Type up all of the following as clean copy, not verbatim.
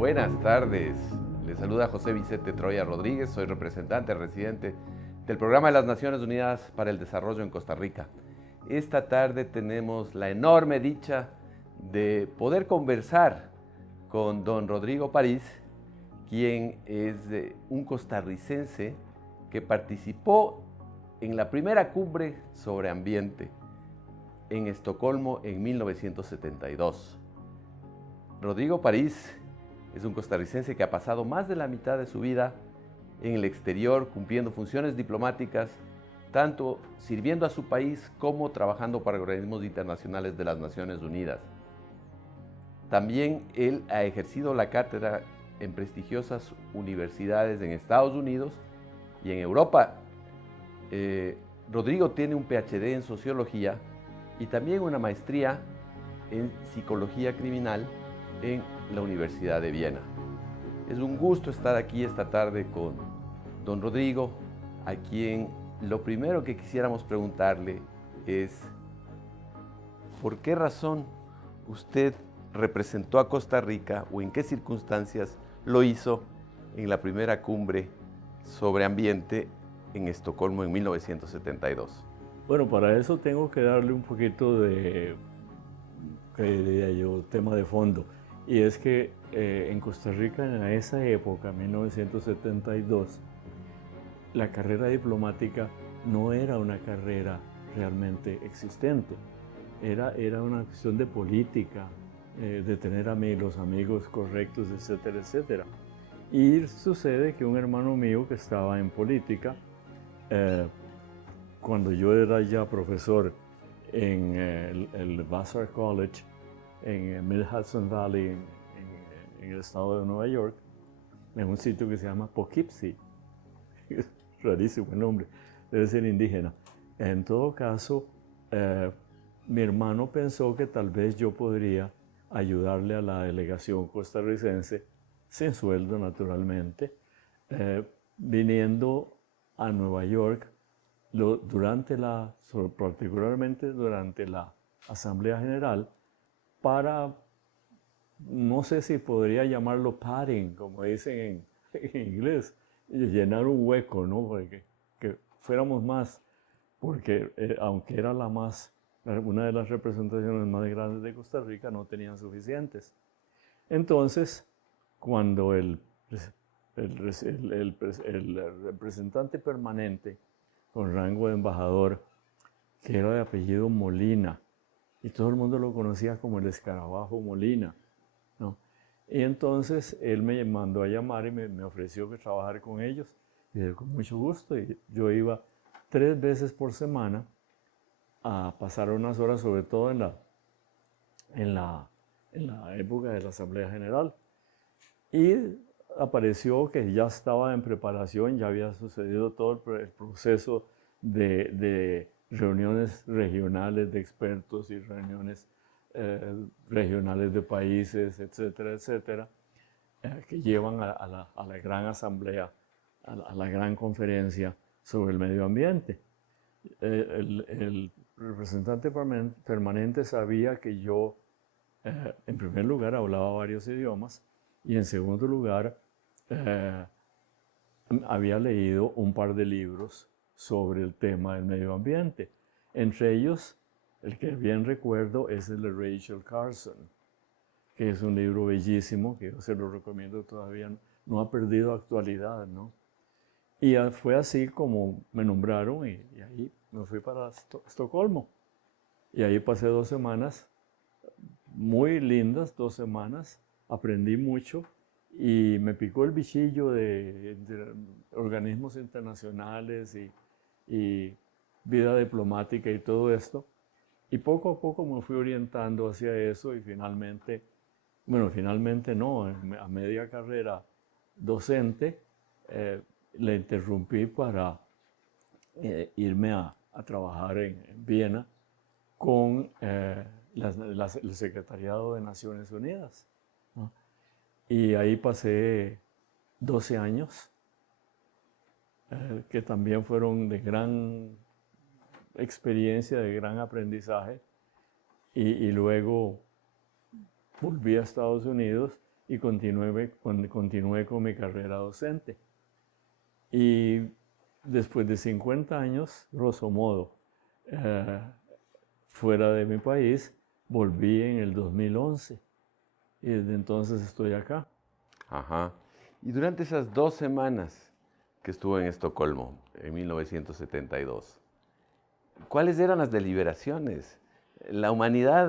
Buenas tardes, les saluda José Vicente Troya Rodríguez, soy representante residente del Programa de las Naciones Unidas para el Desarrollo en Costa Rica. Esta tarde tenemos la enorme dicha de poder conversar con don Rodrigo París, quien es un costarricense que participó en la primera cumbre sobre ambiente en Estocolmo en 1972. Rodrigo París es un costarricense que ha pasado más de la mitad de su vida en el exterior cumpliendo funciones diplomáticas, tanto sirviendo a su país como trabajando para organismos internacionales de las Naciones Unidas. También él ha ejercido la cátedra en prestigiosas universidades en Estados Unidos y en Europa. Rodrigo tiene un PhD en Sociología y también una maestría en Psicología Criminal en la Universidad de Viena. Es un gusto estar aquí esta tarde con don Rodrigo, a quien lo primero que quisiéramos preguntarle es ¿por qué razón usted representó a Costa Rica o en qué circunstancias lo hizo en la primera cumbre sobre ambiente en Estocolmo en 1972? Bueno, para eso tengo que darle un poquito de, ¿qué diría yo?, tema de fondo. Y es que en Costa Rica, en esa época, 1972, la carrera diplomática no era una carrera realmente existente. Era una cuestión de política, de tener los amigos correctos, etcétera, etcétera. Y sucede que un hermano mío que estaba en política, cuando yo era ya profesor en el Vassar College, en Mid Hudson Valley, en el estado de Nueva York, en un sitio que se llama Poughkeepsie. Rarísimo el nombre, debe ser indígena. En todo caso, mi hermano pensó que tal vez yo podría ayudarle a la delegación costarricense, sin sueldo naturalmente, viniendo a Nueva York particularmente durante la Asamblea General, para, no sé si podría llamarlo padding, como dicen en inglés, y llenar un hueco, ¿no? Porque que fuéramos más, porque aunque era una de las representaciones más grandes de Costa Rica, no tenían suficientes. Entonces, cuando el representante permanente con rango de embajador, que era de apellido Molina, y todo el mundo lo conocía como el escarabajo Molina, ¿no? Y entonces él me mandó a llamar y me ofreció que trabajar con ellos, y con mucho gusto. Y yo iba 3 veces por semana a pasar unas horas, sobre todo en la época de la Asamblea General. Y apareció que ya estaba en preparación, ya había sucedido todo el proceso de reuniones regionales de expertos y reuniones regionales de países, etcétera, etcétera, que llevan a la gran asamblea, a la gran conferencia sobre el medio ambiente. El representante permanente sabía que yo, en primer lugar, hablaba varios idiomas, y en segundo lugar, había leído un par de libros sobre el tema del medio ambiente. Entre ellos, el que bien recuerdo es el de Rachel Carson, que es un libro bellísimo, que yo se lo recomiendo todavía, no ha perdido actualidad, ¿no? Y fue así como me nombraron, y ahí me fui para Estocolmo. Y ahí pasé 2 semanas, muy lindas 2 semanas, aprendí mucho y me picó el bichillo de organismos internacionales y vida diplomática y todo esto. Y poco a poco me fui orientando hacia eso y finalmente no, a media carrera docente, la interrumpí para irme a trabajar en Viena con el Secretariado de Naciones Unidas, ¿no? Y ahí pasé 12 años, que también fueron de gran experiencia, de gran aprendizaje. Y luego volví a Estados Unidos y continué con mi carrera docente. Y después de 50 años, grosso modo, fuera de mi país, volví en el 2011 y desde entonces estoy acá. Ajá. Y durante esas 2 semanas que estuvo en Estocolmo, en 1972, ¿cuáles eran las deliberaciones? La humanidad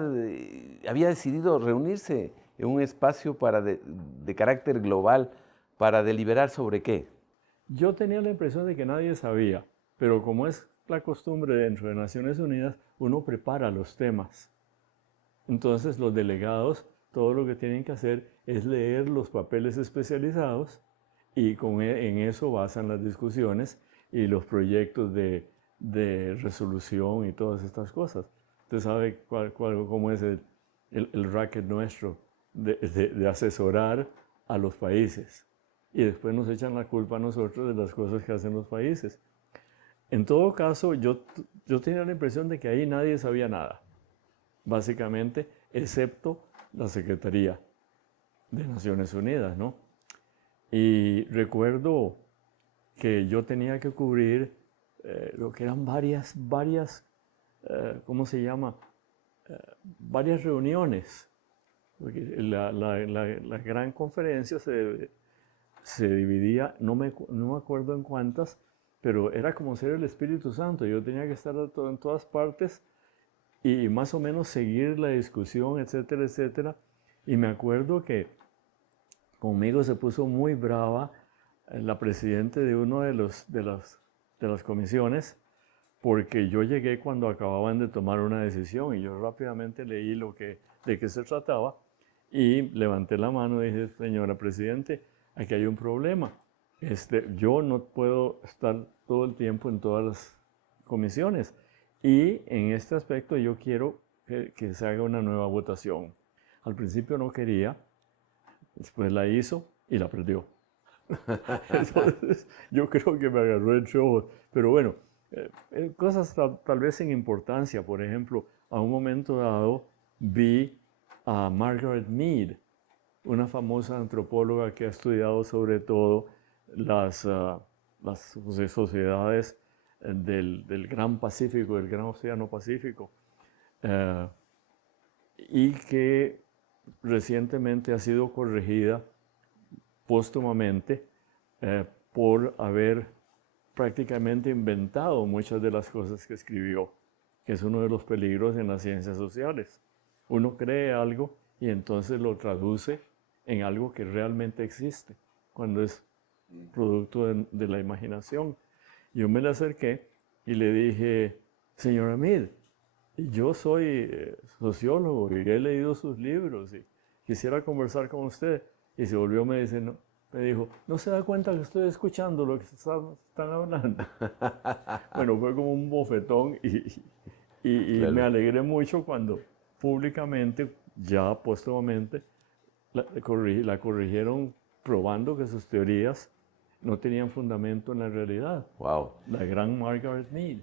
había decidido reunirse en un espacio de carácter global para deliberar sobre qué. Yo tenía la impresión de que nadie sabía, pero como es la costumbre dentro de Naciones Unidas, uno prepara los temas. Entonces los delegados, todo lo que tienen que hacer es leer los papeles especializados y en eso basan las discusiones y los proyectos de resolución y todas estas cosas. Usted sabe cómo es el racket nuestro de asesorar a los países. Y después nos echan la culpa a nosotros de las cosas que hacen los países. En todo caso, yo tenía la impresión de que ahí nadie sabía nada, básicamente, excepto la Secretaría de Naciones Unidas, ¿no? Y recuerdo que yo tenía que cubrir lo que eran varias, ¿cómo se llama? Varias reuniones. Porque la gran conferencia se dividía, no me acuerdo en cuántas, pero era como ser el Espíritu Santo. Yo tenía que estar en todas partes y más o menos seguir la discusión, etcétera, etcétera. Y me acuerdo que conmigo se puso muy brava la presidenta de una de las comisiones, porque yo llegué cuando acababan de tomar una decisión y yo rápidamente leí de qué se trataba y levanté la mano y dije, señora presidente, aquí hay un problema. Yo no puedo estar todo el tiempo en todas las comisiones y en este aspecto yo quiero que se haga una nueva votación. Al principio no quería, después la hizo y la perdió. Entonces yo creo que me agarró el show. Pero bueno, cosas tal vez sin importancia. Por ejemplo, a un momento dado vi a Margaret Mead, una famosa antropóloga que ha estudiado sobre todo las sociedades del Gran Pacífico, del Gran Océano Pacífico, y que recientemente ha sido corregida póstumamente por haber prácticamente inventado muchas de las cosas que escribió, que es uno de los peligros en las ciencias sociales. Uno cree algo y entonces lo traduce en algo que realmente existe, cuando es producto de la imaginación. Yo me le acerqué y le dije, señora Mead, yo soy sociólogo y he leído sus libros y quisiera conversar con usted. Y se volvió, me dijo, ¿no se da cuenta que estoy escuchando lo que están hablando? Bueno, fue como un bofetón y me alegré mucho cuando públicamente, ya póstumamente, la corrigieron probando que sus teorías no tenían fundamento en la realidad. Wow. La gran Margaret Mead.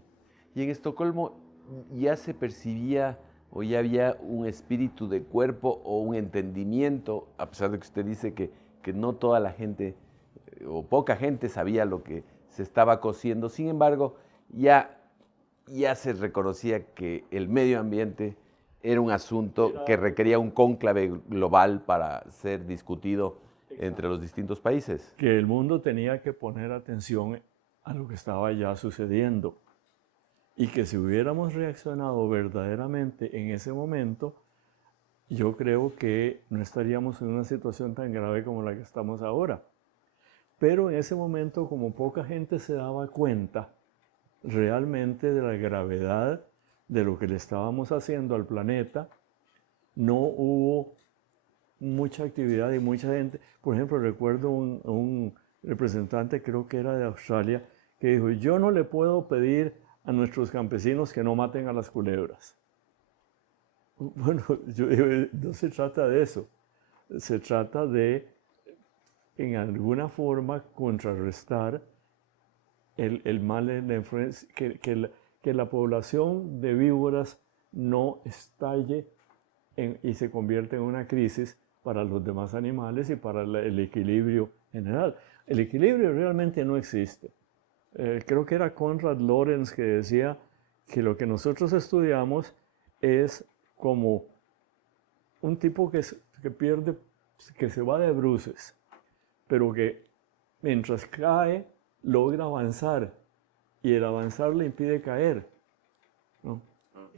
Y en Estocolmo ya se percibía o ya había un espíritu de cuerpo o un entendimiento, a pesar de que usted dice que no toda la gente o poca gente sabía lo que se estaba cociendo. Sin embargo, ya se reconocía que el medio ambiente era un asunto que requería un cónclave global para ser discutido entre los distintos países. Que el mundo tenía que poner atención a lo que estaba ya sucediendo y que si hubiéramos reaccionado verdaderamente en ese momento, yo creo que no estaríamos en una situación tan grave como la que estamos ahora. Pero en ese momento, como poca gente se daba cuenta realmente de la gravedad de lo que le estábamos haciendo al planeta, no hubo mucha actividad y mucha gente. Por ejemplo, recuerdo un representante, creo que era de Australia, que dijo, yo no le puedo pedir a nuestros campesinos que no maten a las culebras. Bueno, yo digo, no se trata de eso. Se trata de, en alguna forma, contrarrestar el mal, la influencia, que la población de víboras no estalle y se convierta en una crisis para los demás animales y para el equilibrio general. El equilibrio realmente no existe. Creo que era Konrad Lorenz que decía que lo que nosotros estudiamos es como un tipo que pierde, que se va de bruces, pero que mientras cae logra avanzar y el avanzar le impide caer, ¿no?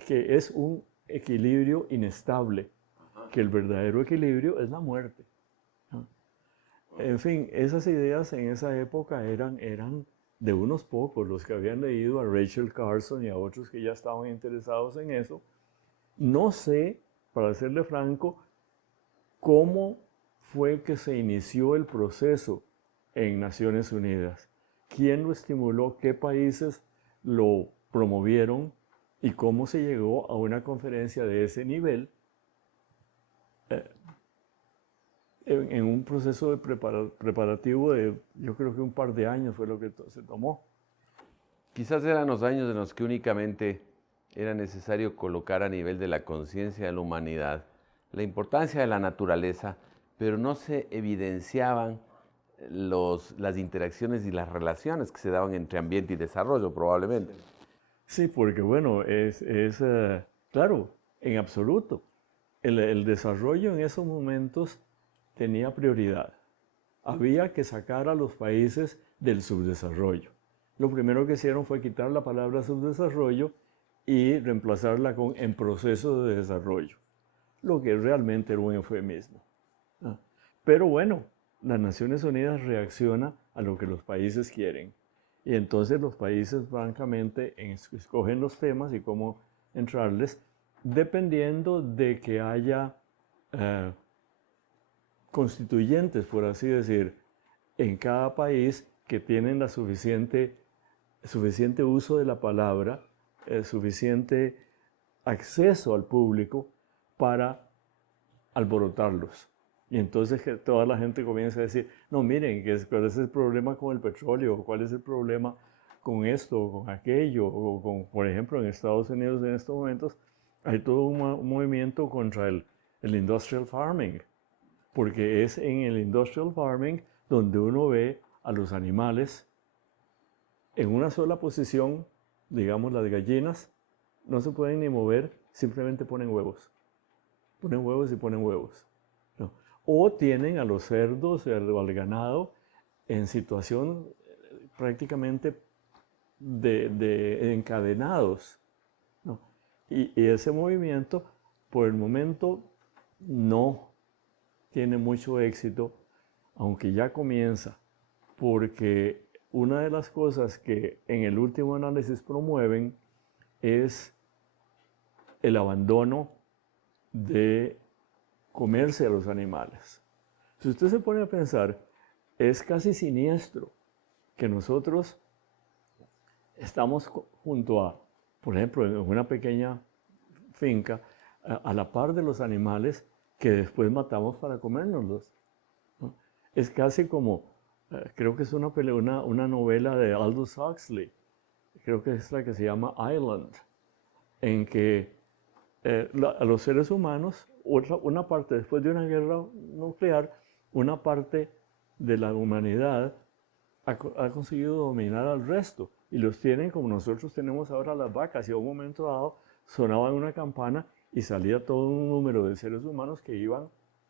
Que es un equilibrio inestable, que el verdadero equilibrio es la muerte, ¿no? En fin, esas ideas en esa época eran de unos pocos, los que habían leído a Rachel Carson y a otros que ya estaban interesados en eso. No sé, para serle franco, cómo fue que se inició el proceso en Naciones Unidas. ¿Quién lo estimuló? ¿Qué países lo promovieron? ¿Y cómo se llegó a una conferencia de ese nivel en un proceso de preparativo de, yo creo que un par de años fue lo que se tomó? Quizás eran los años en los que únicamente era necesario colocar a nivel de la conciencia de la humanidad la importancia de la naturaleza, pero no se evidenciaban las interacciones y las relaciones que se daban entre ambiente y desarrollo, probablemente. Sí, porque bueno, claro, en absoluto. El desarrollo en esos momentos tenía prioridad. Había que sacar a los países del subdesarrollo. Lo primero que hicieron fue quitar la palabra subdesarrollo y reemplazarla con en proceso de desarrollo, lo que realmente era un eufemismo. Pero bueno, las Naciones Unidas reacciona a lo que los países quieren. Y entonces los países francamente escogen los temas y cómo entrarles, dependiendo de que haya constituyentes, por así decir, en cada país que tienen la suficiente uso de la palabra, suficiente acceso al público para alborotarlos. Y entonces que toda la gente comienza a decir, no, miren, ¿cuál es el problema con el petróleo? ¿Cuál es el problema con esto o con aquello? O con, por ejemplo, en Estados Unidos en estos momentos hay todo un movimiento contra el industrial farming, porque es en el industrial farming donde uno ve a los animales en una sola posición, digamos las gallinas, no se pueden ni mover, simplemente ponen huevos. Ponen huevos y ponen huevos, ¿no? O tienen a los cerdos o al ganado en situación prácticamente de encadenados, ¿no? Y ese movimiento, por el momento, no tiene mucho éxito, aunque ya comienza, porque una de las cosas que en el último análisis promueven es el abandono de comerse a los animales. Si usted se pone a pensar, es casi siniestro que nosotros estamos junto a, por ejemplo, en una pequeña finca, a la par de los animales que después matamos para comérnoslos, ¿no? Es casi como, creo que es una novela de Aldous Huxley, creo que es la que se llama Island, en que a los seres humanos, una parte, después de una guerra nuclear, una parte de la humanidad ha conseguido dominar al resto y los tienen como nosotros tenemos ahora las vacas, y a un momento dado sonaba una campana y salía todo un número de seres humanos que iban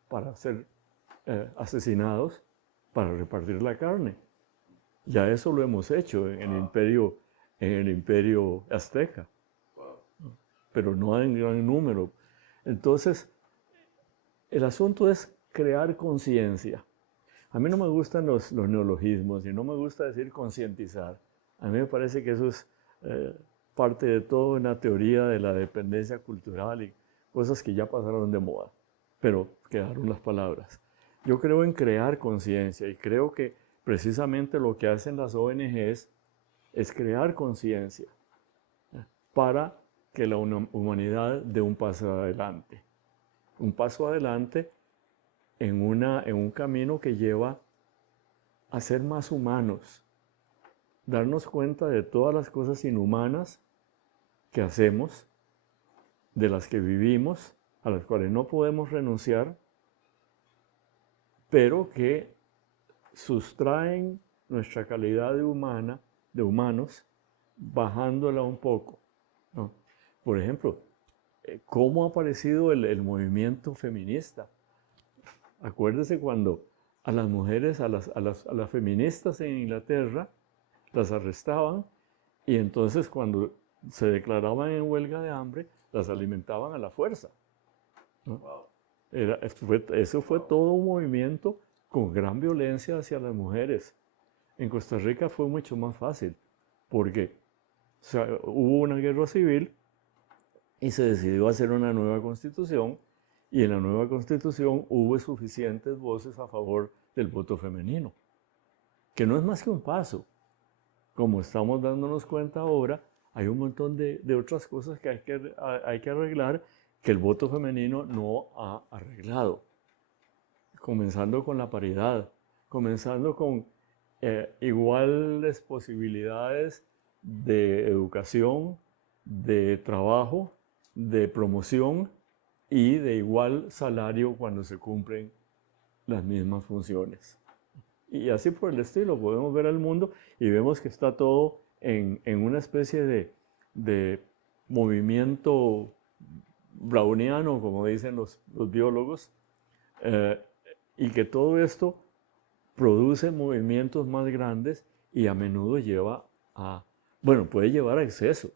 para ser asesinados para repartir la carne. Ya eso lo hemos hecho en el imperio azteca, pero no en gran número. Entonces, el asunto es crear conciencia. A mí no me gustan los neologismos y no me gusta decir concientizar. A mí me parece que eso es parte de toda una teoría de la dependencia cultural y cosas que ya pasaron de moda, pero quedaron las palabras. Yo creo en crear conciencia y creo que precisamente lo que hacen las ONGs es crear conciencia para que la humanidad dé un paso adelante. Un paso adelante en un camino que lleva a ser más humanos, darnos cuenta de todas las cosas inhumanas que hacemos, de las que vivimos, a las cuales no podemos renunciar, pero que sustraen nuestra calidad de humanos, bajándola un poco, ¿no? Por ejemplo, ¿cómo ha aparecido el movimiento feminista? Acuérdese cuando a las mujeres, a las feministas en Inglaterra, las arrestaban y entonces cuando se declaraban en huelga de hambre, las alimentaban a la fuerza, ¿no? Eso fue todo un movimiento con gran violencia hacia las mujeres. En Costa Rica fue mucho más fácil, porque hubo una guerra civil y se decidió hacer una nueva constitución, y en la nueva constitución hubo suficientes voces a favor del voto femenino, que no es más que un paso. Como estamos dándonos cuenta ahora, hay un montón de otras cosas que hay que arreglar que el voto femenino no ha arreglado. Comenzando con la paridad, comenzando con iguales posibilidades de educación, de trabajo, de promoción y de igual salario cuando se cumplen las mismas funciones. Y así por el estilo, podemos ver al mundo y vemos que está todo en una especie de movimiento browniano, como dicen los biólogos, y que todo esto produce movimientos más grandes y a menudo puede llevar a excesos.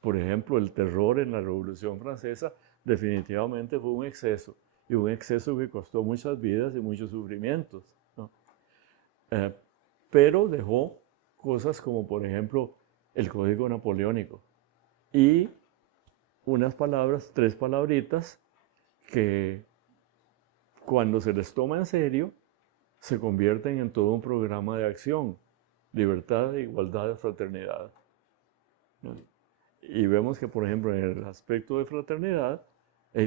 Por ejemplo, el terror en la Revolución Francesa definitivamente fue un exceso, y un exceso que costó muchas vidas y muchos sufrimientos, ¿no? Pero dejó cosas como, por ejemplo, el Código Napoleónico y unas palabras, 3 palabritas, que cuando se les toma en serio, se convierten en todo un programa de acción: libertad, igualdad, fraternidad, ¿no? Y vemos que, por ejemplo, en el aspecto de fraternidad,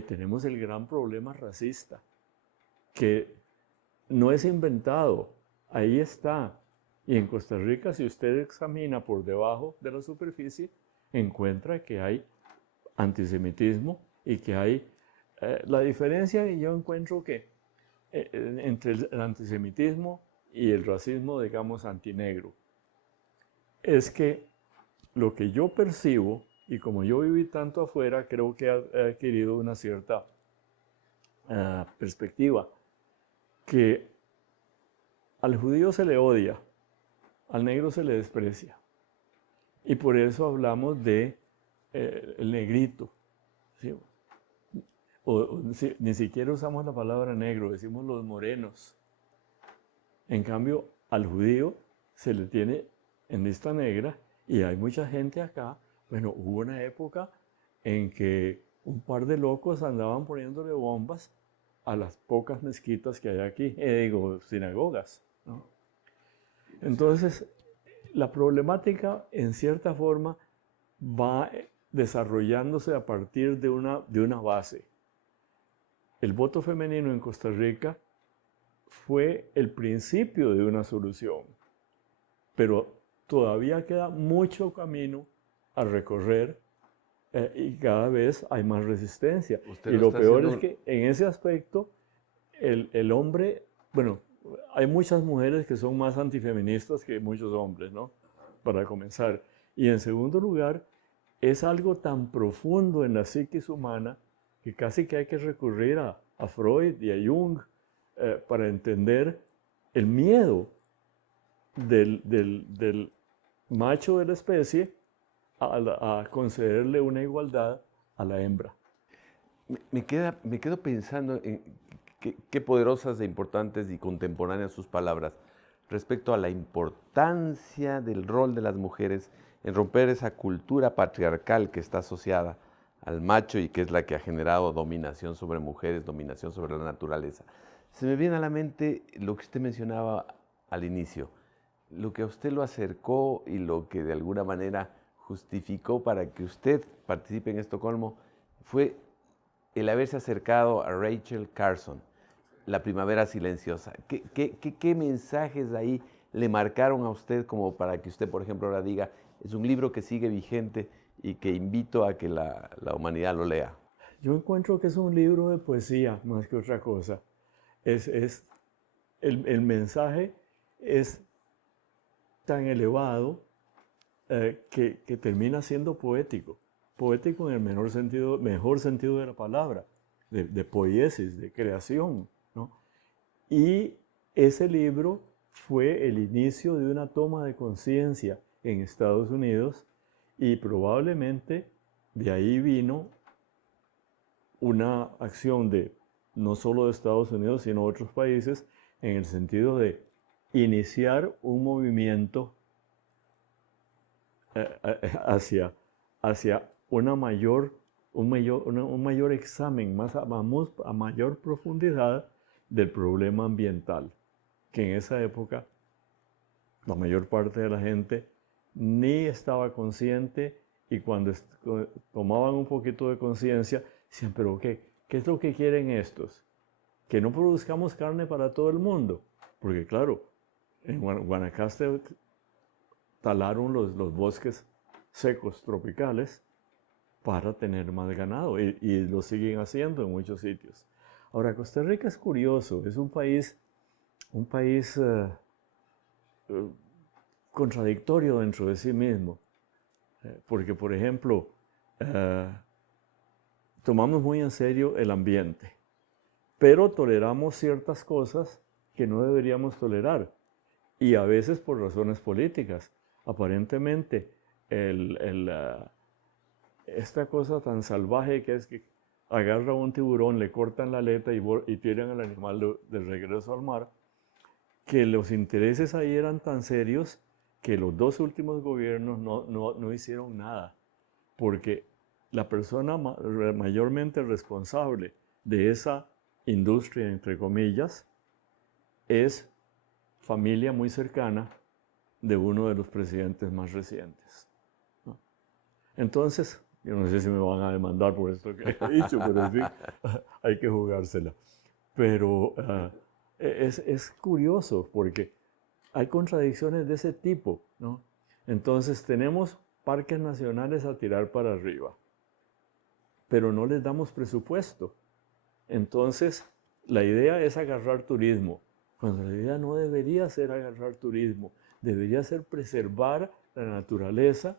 tenemos el gran problema racista, que no es inventado, ahí está. Y en Costa Rica, si usted examina por debajo de la superficie, encuentra que hay antisemitismo y que hay la diferencia que yo encuentro que entre el antisemitismo y el racismo, digamos, antinegro, es que lo que yo percibo, y como yo viví tanto afuera, creo que he adquirido una cierta perspectiva, que al judío se le odia, al negro se le desprecia. Y por eso hablamos de el negrito, ¿sí? Ni siquiera usamos la palabra negro, decimos los morenos. En cambio, al judío se le tiene en lista negra, y hay mucha gente acá. Bueno, hubo una época en que un par de locos andaban poniéndole bombas a las pocas mezquitas que hay aquí, sinagogas, ¿no? Entonces, la problemática, en cierta forma, va desarrollándose a partir de una base. El voto femenino en Costa Rica fue el principio de una solución, pero todavía queda mucho camino a recorrer, y cada vez hay más resistencia. Y lo peor es que en ese aspecto el hombre, bueno, hay muchas mujeres que son más antifeministas que muchos hombres, ¿no? Para comenzar. Y en segundo lugar, es algo tan profundo en la psiquis humana que casi que hay que recurrir a Freud y a Jung para entender el miedo del macho de la especie a concederle una igualdad a la hembra. Me quedo pensando en qué poderosas e importantes y contemporáneas sus palabras respecto a la importancia del rol de las mujeres en romper esa cultura patriarcal que está asociada al macho y que es la que ha generado dominación sobre mujeres, dominación sobre la naturaleza. Se me viene a la mente lo que usted mencionaba al inicio, lo que a usted lo acercó y lo que de alguna manera justificó para que usted participe en Estocolmo fue el haberse acercado a Rachel Carson, La primavera silenciosa. ¿Qué mensajes ahí le marcaron a usted como para que usted, por ejemplo, ahora diga, es un libro que sigue vigente y que invito a que la humanidad lo lea? Yo encuentro que es un libro de poesía más que otra cosa. Es el mensaje es tan elevado que termina siendo poético. Poético en el mejor sentido de la palabra, de poiesis, de creación, ¿no? Y ese libro fue el inicio de una toma de conciencia en Estados Unidos y probablemente de ahí vino una acción de no solo de Estados Unidos, sino de otros países, en el sentido de iniciar un movimiento hacia un mayor examen, a mayor profundidad del problema ambiental, que en esa época la mayor parte de la gente ni estaba consciente, y cuando tomaban un poquito de conciencia, decían, pero ¿qué es lo que quieren estos? Que no produzcamos carne para todo el mundo. Porque claro, en Guanacaste talaron los bosques secos tropicales para tener más ganado, y lo siguen haciendo en muchos sitios. Ahora, Costa Rica es curioso, es un país contradictorio dentro de sí mismo, porque, por ejemplo, tomamos muy en serio el ambiente, pero toleramos ciertas cosas que no deberíamos tolerar, y a veces por razones políticas. Aparentemente, esta cosa tan salvaje que es que agarra a un tiburón, le cortan la aleta y tiran al animal de regreso al mar, que los intereses ahí eran tan serios que los dos últimos gobiernos no hicieron nada, porque la persona mayormente responsable de esa industria, entre comillas, es familia muy cercana de uno de los presidentes más recientes, ¿no? Entonces, yo no sé si me van a demandar por esto que he dicho, pero en fin, hay que jugársela. Pero es curioso porque hay contradicciones de ese tipo, ¿no? Entonces tenemos parques nacionales a tirar para arriba, pero no les damos presupuesto. Entonces la idea es agarrar turismo, cuando la idea no debería ser agarrar turismo, debería ser preservar la naturaleza,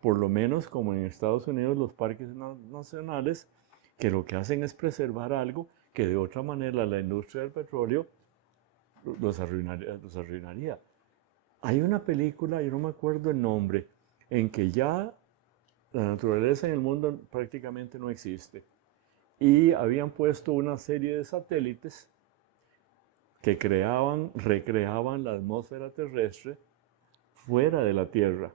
por lo menos como en Estados Unidos los parques nacionales, que lo que hacen es preservar algo que de otra manera la industria del petróleo los arruinaría. Hay una película, yo no me acuerdo el nombre, en que ya la naturaleza en el mundo prácticamente no existe, y habían puesto una serie de satélites que recreaban la atmósfera terrestre fuera de la Tierra.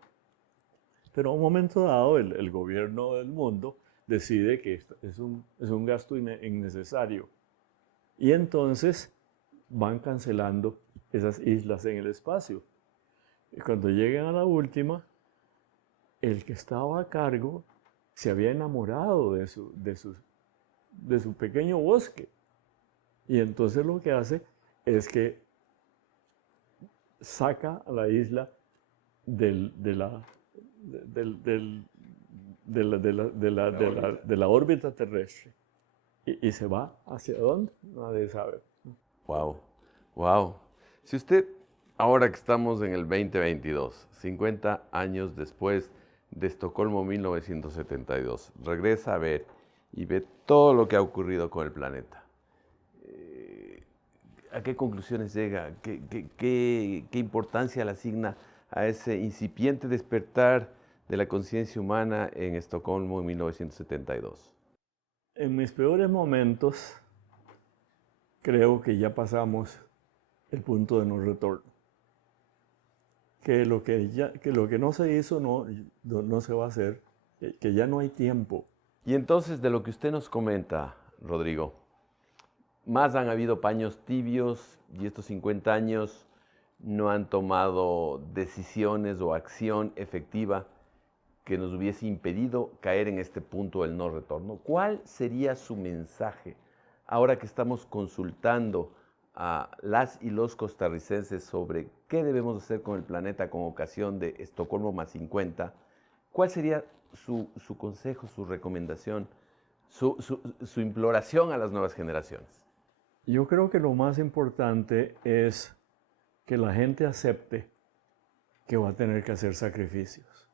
Pero a un momento dado el gobierno del mundo decide que es un gasto innecesario, y entonces van cancelando esas islas en el espacio. Y cuando llegan a la última, el que estaba a cargo se había enamorado de su pequeño bosque. Y entonces lo que hace es que saca a la isla de la órbita terrestre y se va hacia dónde, nadie sabe. Wow, wow. Si usted, ahora que estamos en el 2022, 50 años después de Estocolmo 1972, regresa a ver y ve todo lo que ha ocurrido con el planeta, ¿a qué conclusiones llega? ¿Qué importancia le asigna a ese incipiente despertar de la conciencia humana en Estocolmo en 1972? En mis peores momentos, creo que ya pasamos el punto de no retorno. Que lo que no se hizo no se va a hacer, que ya no hay tiempo. Y entonces, de lo que usted nos comenta, Rodrigo, más han habido paños tibios y estos 50 años no han tomado decisiones o acción efectiva que nos hubiese impedido caer en este punto del no retorno. ¿Cuál sería su mensaje ahora que estamos consultando a las y los costarricenses sobre qué debemos hacer con el planeta con ocasión de Estocolmo más 50? ¿Cuál sería su consejo, su recomendación, su imploración a las nuevas generaciones? Yo creo que lo más importante es que la gente acepte que va a tener que hacer sacrificios,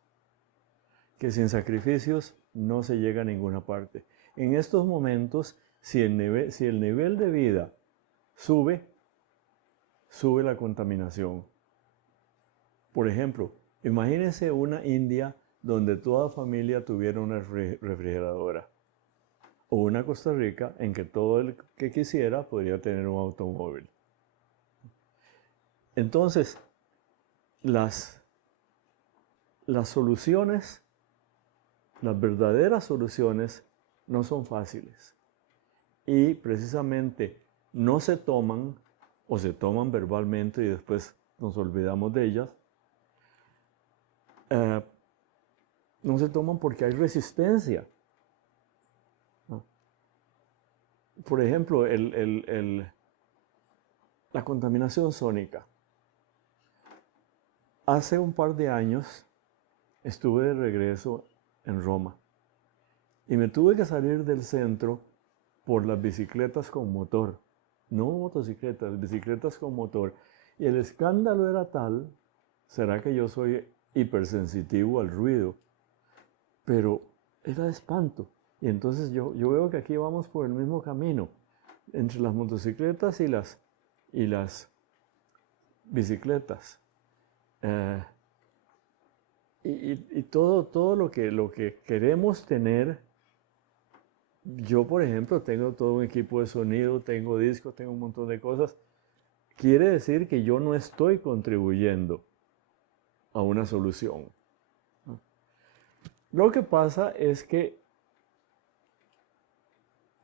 que sin sacrificios no se llega a ninguna parte. En estos momentos, si el nivel de vida sube, sube la contaminación. Por ejemplo, imagínense una India donde toda familia tuviera una refrigeradora, o una Costa Rica en que todo el que quisiera podría tener un automóvil. Entonces, las soluciones, las verdaderas soluciones, no son fáciles. Y precisamente no se toman, o se toman verbalmente y después nos olvidamos de ellas. No se toman porque hay resistencia. Por ejemplo, la contaminación sónica. Hace un par de años estuve de regreso en Roma y me tuve que salir del centro por las bicicletas con motor, no motocicletas, bicicletas con motor. Y el escándalo era tal, será que yo soy hipersensitivo al ruido, pero era de espanto. Y entonces yo veo que aquí vamos por el mismo camino, entre las motocicletas y las bicicletas. Y todo lo que queremos tener. Yo, por ejemplo, tengo todo un equipo de sonido, tengo discos, tengo un montón de cosas. Quiere decir que yo no estoy contribuyendo a una solución. Lo que pasa es que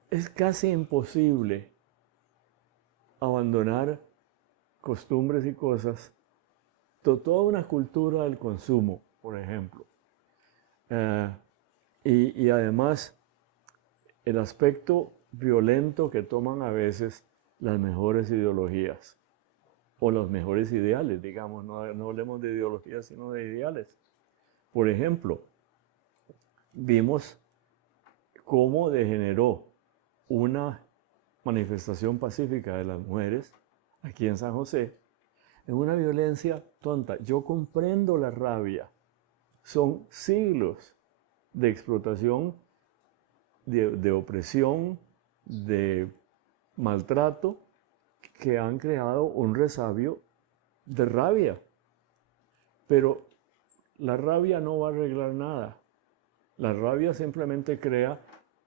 es casi imposible abandonar costumbres y cosas, toda una cultura del consumo, por ejemplo. Y además, el aspecto violento que toman a veces las mejores ideologías o los mejores ideales, digamos, no hablemos de ideologías, sino de ideales. Por ejemplo, vimos cómo degeneró una manifestación pacífica de las mujeres aquí en San José en una violencia tonta. Yo comprendo la rabia. Son siglos de explotación, de opresión, de maltrato, que han creado un resabio de rabia. Pero la rabia no va a arreglar nada. La rabia simplemente crea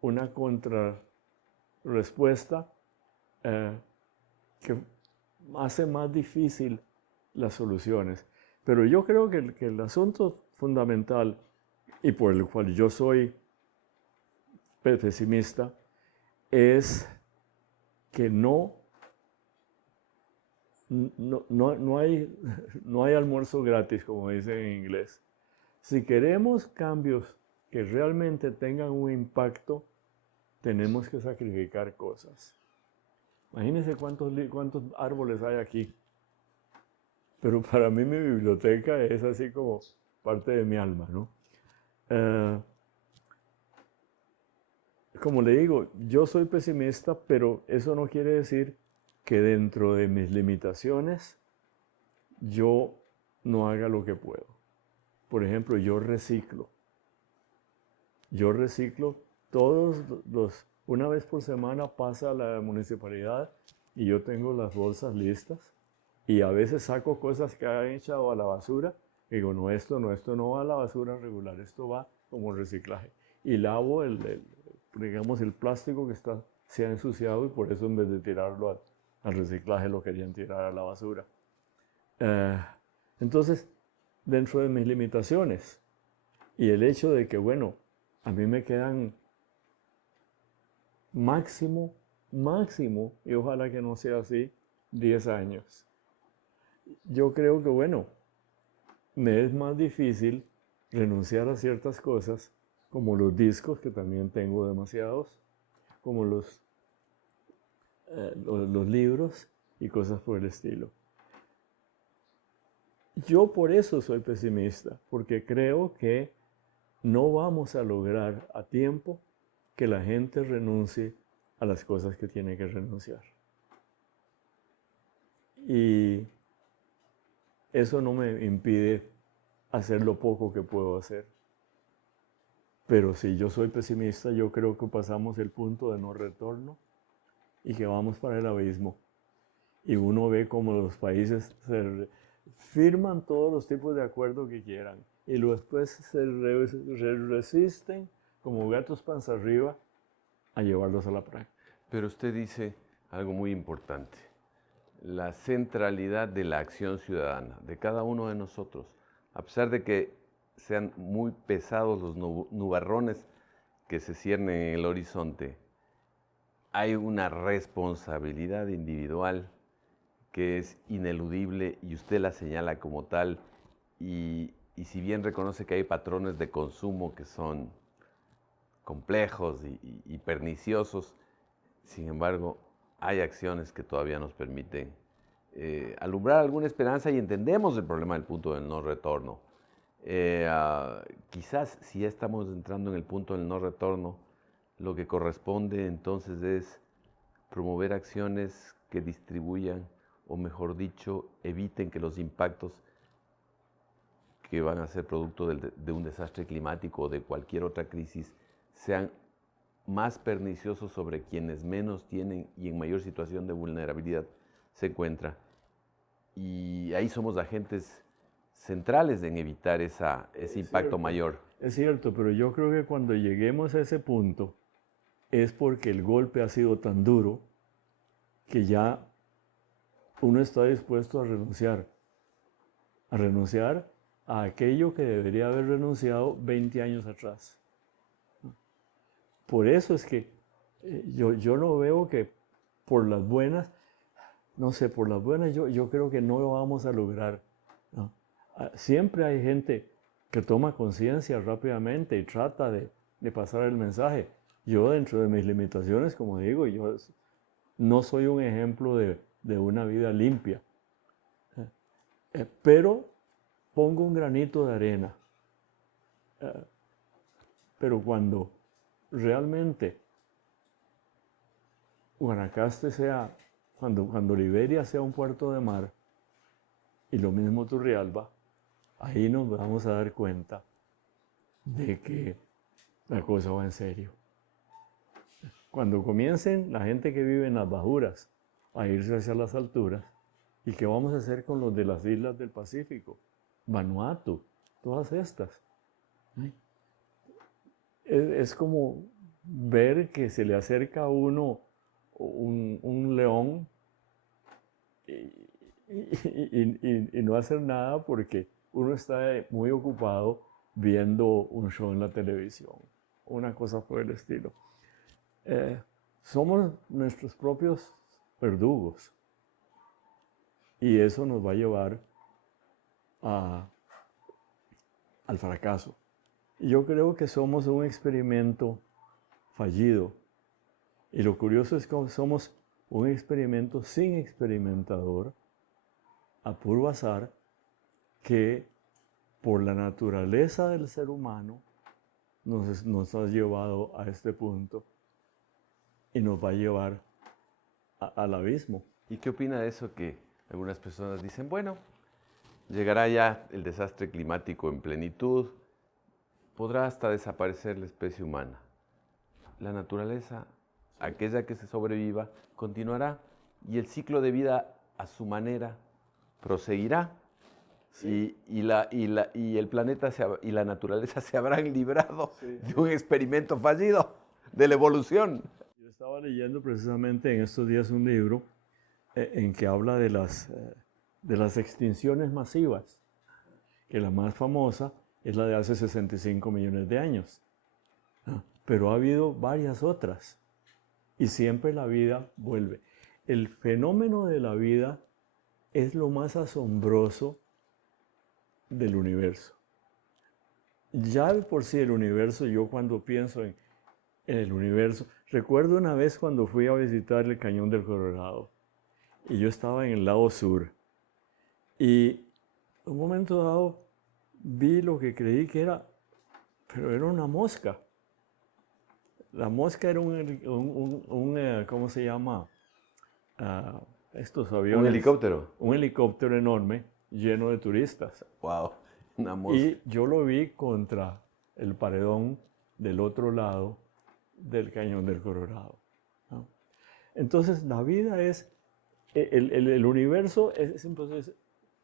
una contrarrespuesta que hace más difícil las soluciones. Pero yo creo que el asunto fundamental, y por el cual yo soy pesimista, es que no hay almuerzo gratis, como dicen en inglés. Si queremos cambios que realmente tengan un impacto, tenemos que sacrificar cosas. Imagínense cuántos árboles hay aquí. Pero para mí mi biblioteca es así como parte de mi alma, ¿no? Como le digo, yo soy pesimista, pero eso no quiere decir que dentro de mis limitaciones yo no haga lo que puedo. Por ejemplo, yo reciclo. Una vez por semana pasa a la municipalidad y yo tengo las bolsas listas y a veces saco cosas que han echado a la basura y digo, no, esto no va a la basura regular, esto va como reciclaje. Y lavo digamos, el plástico que se ha ensuciado y por eso en vez de tirarlo al reciclaje lo querían tirar a la basura. Entonces, dentro de mis limitaciones y el hecho de que, bueno, a mí me quedan máximo, y ojalá que no sea así, 10 años. Yo creo que, bueno, me es más difícil renunciar a ciertas cosas, como los discos, que también tengo demasiados, como los libros y cosas por el estilo. Yo por eso soy pesimista, porque creo que no vamos a lograr a tiempo que la gente renuncie a las cosas que tiene que renunciar. Y eso no me impide hacer lo poco que puedo hacer. Pero si yo soy pesimista, yo creo que pasamos el punto de no retorno y que vamos para el abismo. Y uno ve como los países firman todos los tipos de acuerdos que quieran y después se resisten como gatos panza arriba a llevarlos a la práctica. Pero usted dice algo muy importante, la centralidad de la acción ciudadana, de cada uno de nosotros, a pesar de que sean muy pesados los nubarrones que se ciernen en el horizonte, hay una responsabilidad individual que es ineludible y usted la señala como tal y si bien reconoce que hay patrones de consumo que son complejos y perniciosos, sin embargo, hay acciones que todavía nos permiten alumbrar alguna esperanza y entendemos el problema del punto del no retorno. Quizás si ya estamos entrando en el punto del no retorno, lo que corresponde entonces es promover acciones que distribuyan, o mejor dicho, eviten que los impactos que van a ser producto de un desastre climático o de cualquier otra crisis sean más perniciosos sobre quienes menos tienen y en mayor situación de vulnerabilidad se encuentra. Y ahí somos agentes centrales en evitar ese impacto mayor. Es cierto, pero yo creo que cuando lleguemos a ese punto es porque el golpe ha sido tan duro que ya uno está dispuesto a renunciar a aquello que debería haber renunciado 20 años atrás. Por eso es que yo no veo que por las buenas, no sé, por las buenas yo creo que no lo vamos a lograr, ¿no? Siempre hay gente que toma conciencia rápidamente y trata de pasar el mensaje. Yo dentro de mis limitaciones, como digo, yo no soy un ejemplo de una vida limpia, pero pongo un granito de arena. Pero cuando realmente Guanacaste sea, cuando Liberia sea un puerto de mar, y lo mismo Turrialba, ahí nos vamos a dar cuenta de que la cosa va en serio. Cuando comiencen la gente que vive en las bajuras a irse hacia las alturas, ¿y qué vamos a hacer con los de las islas del Pacífico? Vanuatu, todas estas. Es como ver que se le acerca a uno un león y no hacer nada porque uno está muy ocupado viendo un show en la televisión, una cosa por el estilo. Somos nuestros propios verdugos y eso nos va a llevar al fracaso. Yo creo que somos un experimento fallido y lo curioso es que somos un experimento sin experimentador, a puro azar, que por la naturaleza del ser humano nos ha llevado a este punto y nos va a llevar al abismo. ¿Y qué opina de eso que algunas personas dicen, bueno, llegará ya el desastre climático en plenitud, podrá hasta desaparecer la especie humana? La naturaleza, aquella que se sobreviva, continuará y el ciclo de vida a su manera proseguirá. Sí. Y el planeta y la naturaleza se habrán librado de un experimento fallido de la evolución. Yo estaba leyendo precisamente en estos días un libro en que habla de las extinciones masivas, que la más famosa es la de hace 65 millones de años. Pero ha habido varias otras y siempre la vida vuelve. El fenómeno de la vida es lo más asombroso del universo. Ya de por sí el universo, yo cuando pienso en el universo, recuerdo una vez cuando fui a visitar el Cañón del Colorado y yo estaba en el lado sur y en un momento dado vi lo que creí que era, pero era una mosca. La mosca era ¿cómo se llama? estos aviones. ¿Un helicóptero? Un helicóptero enorme lleno de turistas. ¡Wow! Una mosca. Y yo lo vi contra el paredón del otro lado del Cañón del Colorado, ¿no? Entonces, la vida es, el universo es, entonces,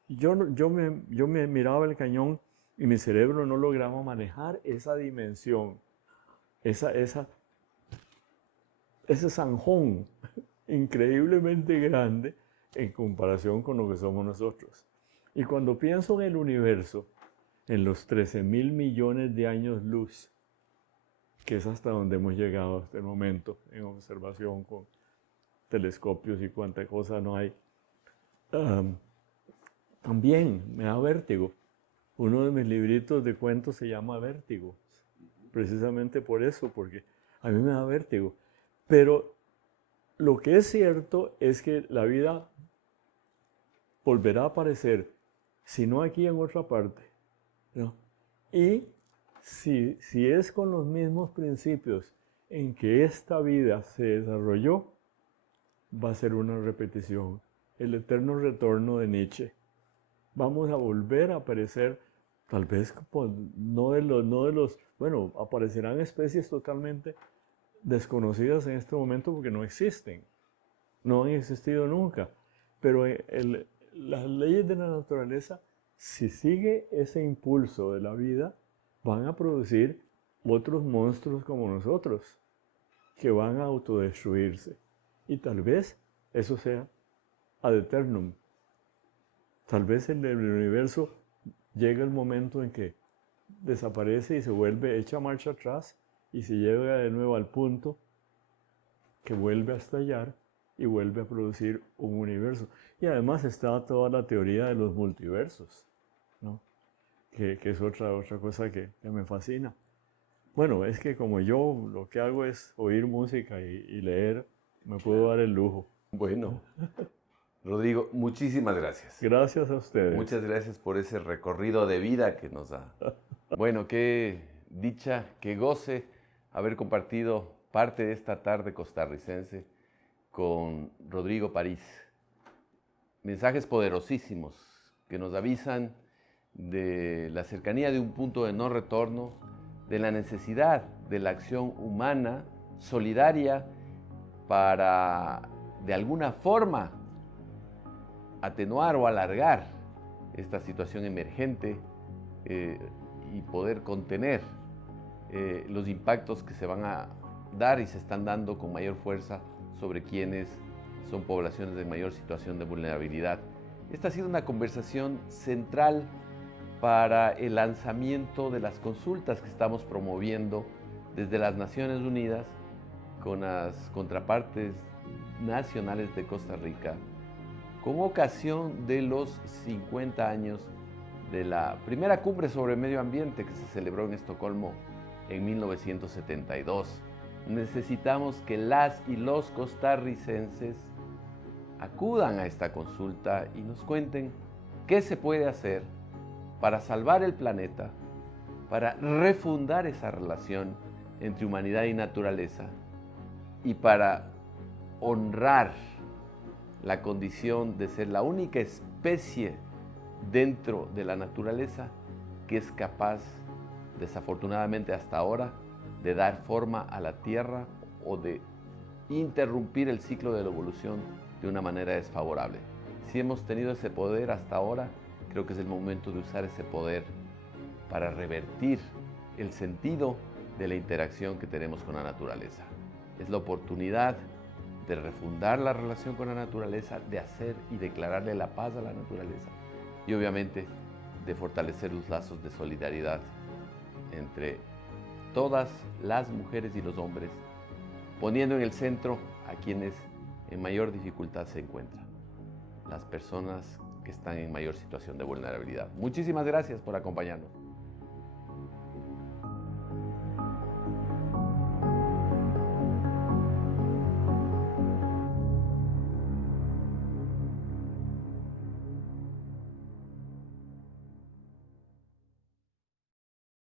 yo me miraba el cañón y mi cerebro no lograba manejar esa dimensión, ese zanjón increíblemente grande en comparación con lo que somos nosotros. Y cuando pienso en el universo, en los 13.000 millones de años luz, que es hasta donde hemos llegado hasta el momento, en observación con telescopios y cuánta cosa no hay, también me da vértigo. Uno de mis libritos de cuentos se llama Vértigo, precisamente por eso, porque a mí me da vértigo. Pero lo que es cierto es que la vida volverá a aparecer, si no aquí, en otra parte, ¿no? Y si es con los mismos principios en que esta vida se desarrolló, va a ser una repetición, el eterno retorno de Nietzsche. Vamos a volver a aparecer, tal vez bueno, aparecerán especies totalmente desconocidas en este momento porque no existen, no han existido nunca, pero las leyes de la naturaleza, si sigue ese impulso de la vida, van a producir otros monstruos como nosotros, que van a autodestruirse. Y tal vez eso sea ad eternum. Tal vez en el universo llega el momento en que desaparece y se vuelve, echa marcha atrás y se llega de nuevo al punto que vuelve a estallar y vuelve a producir un universo. Y además está toda la teoría de los multiversos, ¿no? Que es otra cosa que me fascina. Bueno, es que como yo lo que hago es oír música y leer, me puedo dar el lujo. Bueno, Rodrigo, muchísimas gracias. Gracias a ustedes. Muchas gracias por ese recorrido de vida que nos da. Bueno, qué dicha, qué goce haber compartido parte de esta tarde costarricense con Rodrigo París. Mensajes poderosísimos que nos avisan de la cercanía de un punto de no retorno, de la necesidad de la acción humana, solidaria, para de alguna forma atenuar o alargar esta situación emergente y poder contener los impactos que se van a dar y se están dando con mayor fuerza sobre quienes son poblaciones de mayor situación de vulnerabilidad. Esta ha sido una conversación central para el lanzamiento de las consultas que estamos promoviendo desde las Naciones Unidas con las contrapartes nacionales de Costa Rica, con ocasión de los 50 años de la primera cumbre sobre medio ambiente que se celebró en Estocolmo en 1972. Necesitamos que las y los costarricenses acudan a esta consulta y nos cuenten qué se puede hacer para salvar el planeta, para refundar esa relación entre humanidad y naturaleza y para honrar la condición de ser la única especie dentro de la naturaleza que es capaz, desafortunadamente hasta ahora, de dar forma a la Tierra o de interrumpir el ciclo de la evolución de una manera desfavorable. Si hemos tenido ese poder hasta ahora, creo que es el momento de usar ese poder para revertir el sentido de la interacción que tenemos con la naturaleza. Es la oportunidad de refundar la relación con la naturaleza, de hacer y declararle la paz a la naturaleza y obviamente de fortalecer los lazos de solidaridad entre todas las mujeres y los hombres, poniendo en el centro a quienes en mayor dificultad se encuentran, las personas que están en mayor situación de vulnerabilidad. Muchísimas gracias por acompañarnos.